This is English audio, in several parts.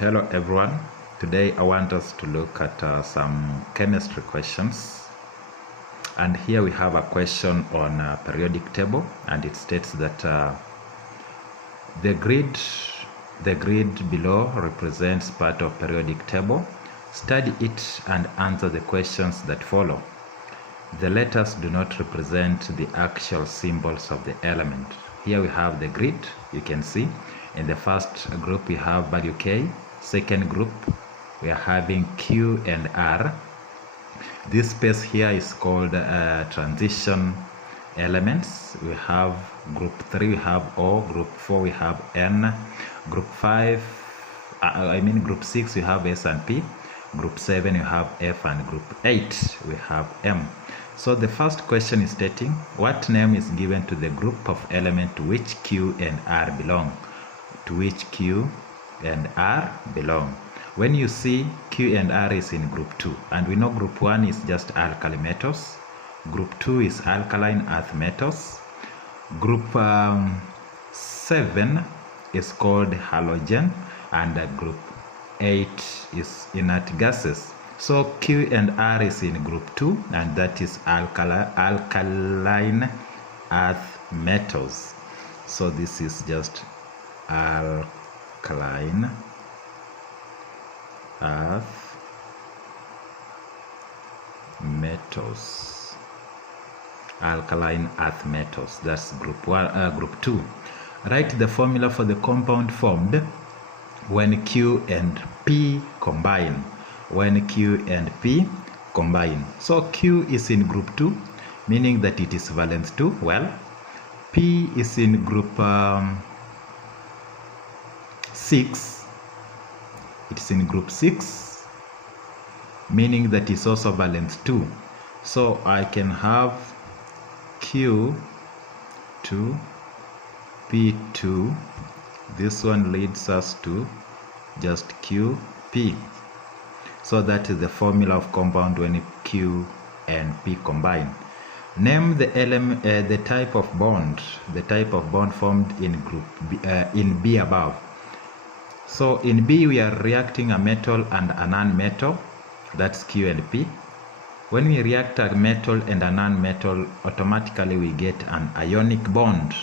Hello everyone. Today I want us to look at some chemistry questions. And here we have a question on a periodic table, and it states that the grid below represents part of periodic table. Study it and answer the questions that follow. The letters do not represent the actual symbols of the element. Here we have the grid, you can see. In the first group we have value K. Second group we are having Q and R. This space here is called transition elements. We have group 3 we have O, group 4 we have N, group 6 we have S and P, group 7 we have F, and group 8 we have M. So the first question is stating what name is given to the group of element to which Q and R belong. To which Q and R belong. When you see Q and R is in group 2, and we know group 1 is just alkali metals, group 2 is alkaline earth metals, group 7 is called halogen, and group 8 is inert gases. So Q and R is in group 2, and that is alkaline earth metals. So this is just alkaline earth metals. Alkaline earth metals, that's group 2. Write the formula for the compound formed when Q and P combine. When Q and P combine. So Q is in group 2, meaning that it is valence 2. Well, P is in group 6. It is in group 6, meaning that it's also valence 2. So I can have Q2, P2. This one leads us to just QP. So that is the formula of compound when Q and P combine. Name the element, the type of bond formed in group B, in B above. So in B we are reacting a metal and a non-metal, that's Q and P. When we react a metal and a non-metal, automatically we get an ionic bond.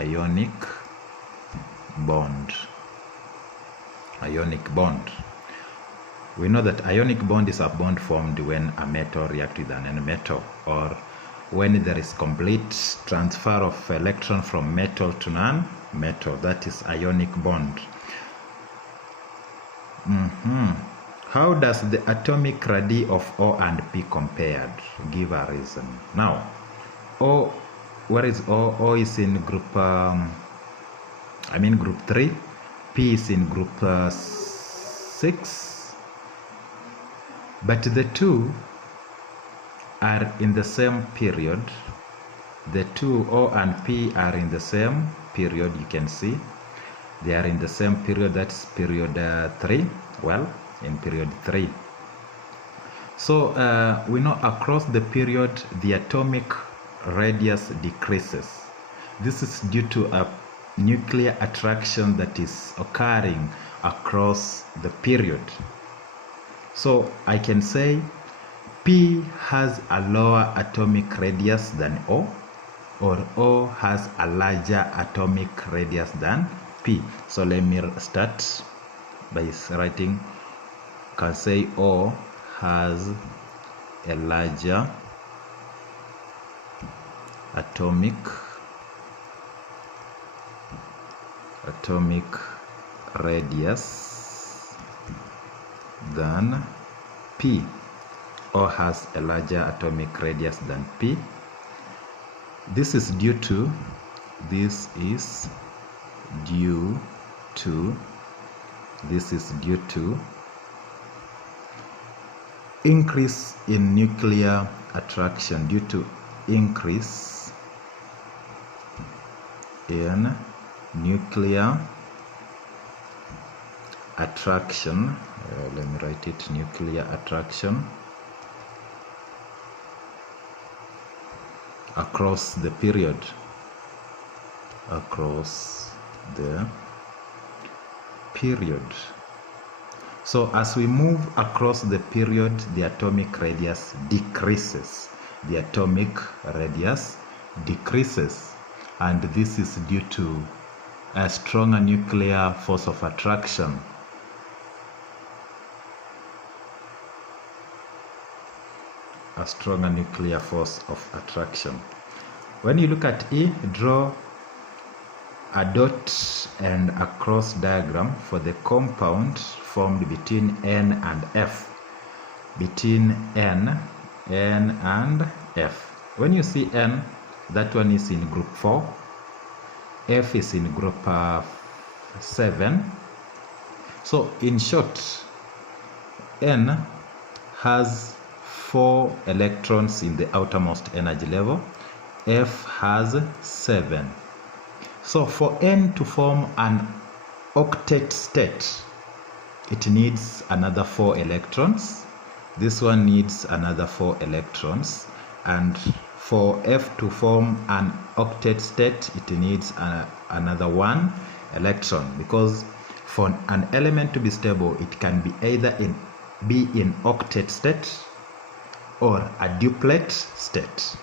Ionic bond. Ionic bond. We know that ionic bond is a bond formed when a metal reacts with a non-metal, or when there is complete transfer of electron from metal to non-metal. That is ionic bond. How does the atomic radii of O and P compared? Give a reason. Now, O, where is O? O is in group, group 3. P is in group 6. But the two are in the same period. The two, O and P, are in the same period. You can see they are in the same period. That's period 3. Well, in period 3. So we know across the period the atomic radius decreases. This is due to a nuclear attraction that is occurring across the period. So I can say P has a lower atomic radius than O, or O has a larger atomic radius than P. So let me start by writing, can say O has a larger atomic radius than P. O has a larger atomic radius than P. This is due to increase in nuclear attraction, due to increase in nuclear attraction. Let me write it, nuclear attraction across the period. Across the period. So as we move across the period, the atomic radius decreases. The atomic radius decreases, and this is due to a stronger nuclear force of attraction. A stronger nuclear force of attraction. When you look at E, draw a dot and a cross diagram for the compound formed between N and F. Between N and F. When you see N, that one is in group 4. F is in group 7. So in short, N has 4 electrons in the outermost energy level. F has 7. So for N to form an octet state, it needs another 4 electrons. This one needs another 4 electrons. And for F to form an octet state, it needs another 1 electron. Because for an element to be stable, it can be either be in octet state or a duplet state.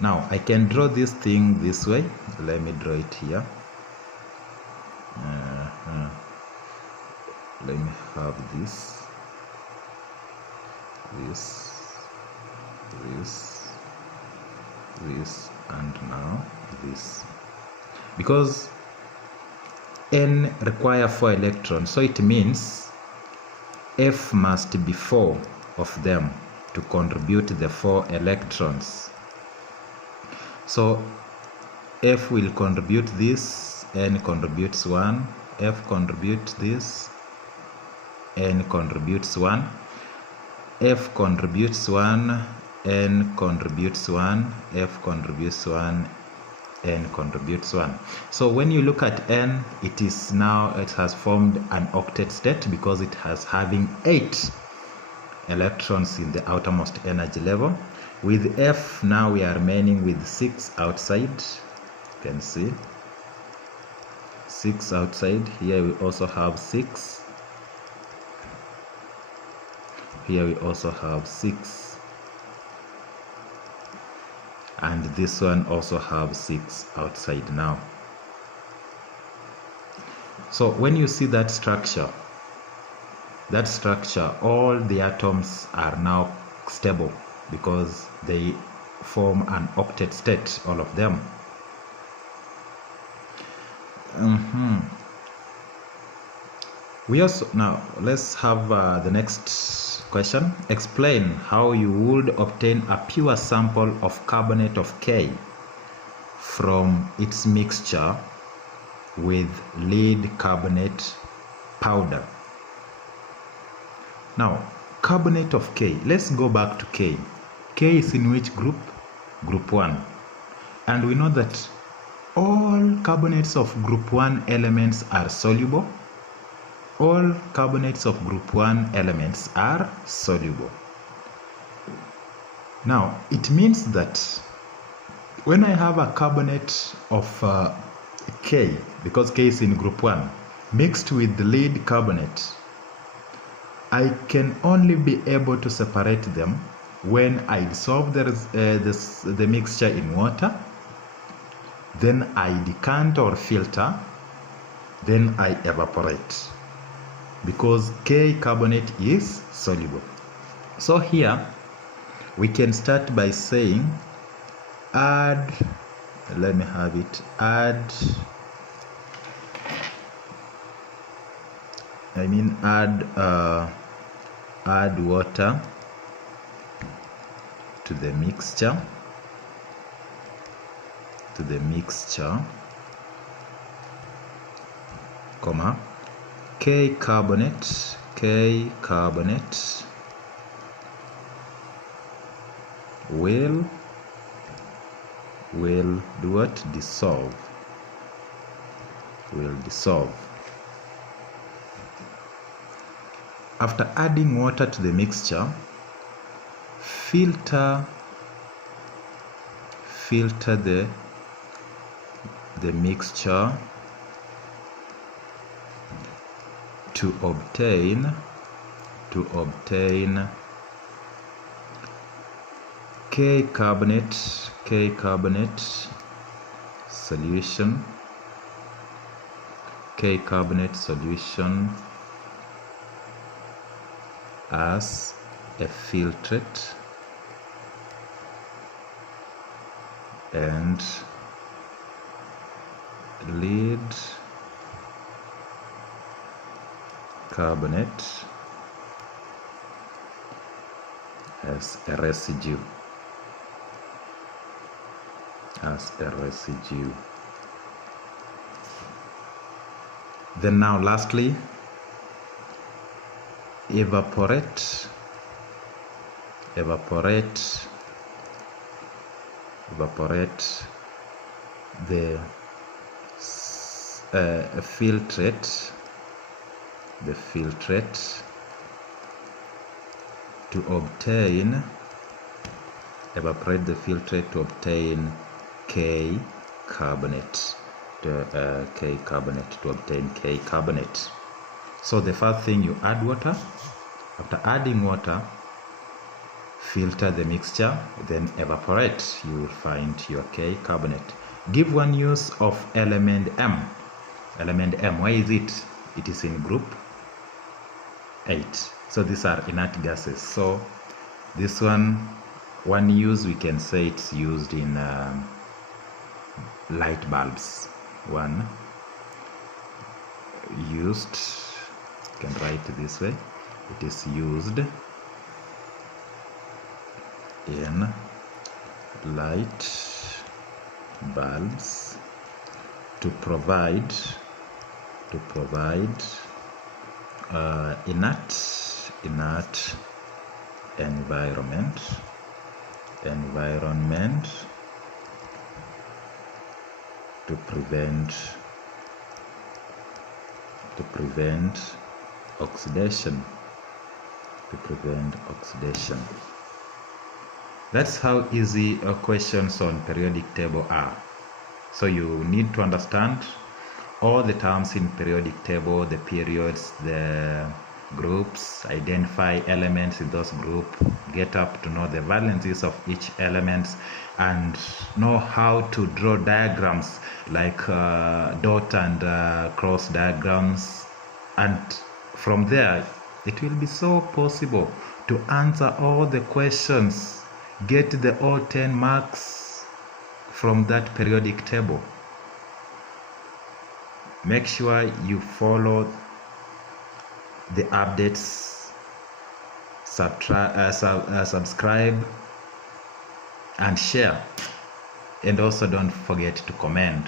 Now I can draw this thing this way. Let me draw it here. Let me have this, and now this. Because N require 4 electrons, so it means F must be 4 of them to contribute the 4 electrons. So F will contribute this, N contributes 1, F contributes this, N contributes 1, F contributes 1, N contributes 1, F contributes 1, N contributes 1. So when you look at N, it has formed an octet state because it has having 8 electrons in the outermost energy level. With F, now we are remaining with 6 outside. You can see 6 outside. Here we also have 6. Here we also have 6. And this one also have 6 outside now. So when you see that structure, all the atoms are now stable because they form an octet state, all of them. We also, now let's have the next question. Explain how you would obtain a pure sample of carbonate of K from its mixture with lead carbonate powder. Now, carbonate of K, let's go back to K. K is in which group? Group 1. And we know that all carbonates of group 1 elements are soluble. All carbonates of group 1 elements are soluble. Now, it means that when I have a carbonate of K, because K is in group 1, mixed with the lead carbonate, I can only be able to separate them when I dissolve the mixture in water, then I decant or filter, then I evaporate, because K carbonate is soluble. So here we can start by saying add water to the mixture, comma, K carbonate will do what? Dissolve. After adding water to the mixture, filter the mixture to obtain K carbonate solution, as a filtrate and lead carbonate as a residue. Then now lastly, evaporate the filtrate to obtain K carbonate, to obtain K carbonate. So the first thing, you add water. After adding water, filter the mixture, then evaporate. You will find your K carbonate. Give one use of element M. Why is it? It is in group 8. So these are inert gases. So this one use, we can say it's used in light bulbs. One used, you can write it this way, it is used in light bulbs to provide inert environment to prevent oxidation. That's how easy questions on periodic table are. So you need to understand all the terms in periodic table, the periods, the groups, identify elements in those groups, get up to know the valencies of each element, and know how to draw diagrams like dot and cross diagrams. And from there, it will be so possible to answer all the questions, get the all 10 marks from that periodic table. Make sure you follow the updates, subscribe and share, and also don't forget to comment.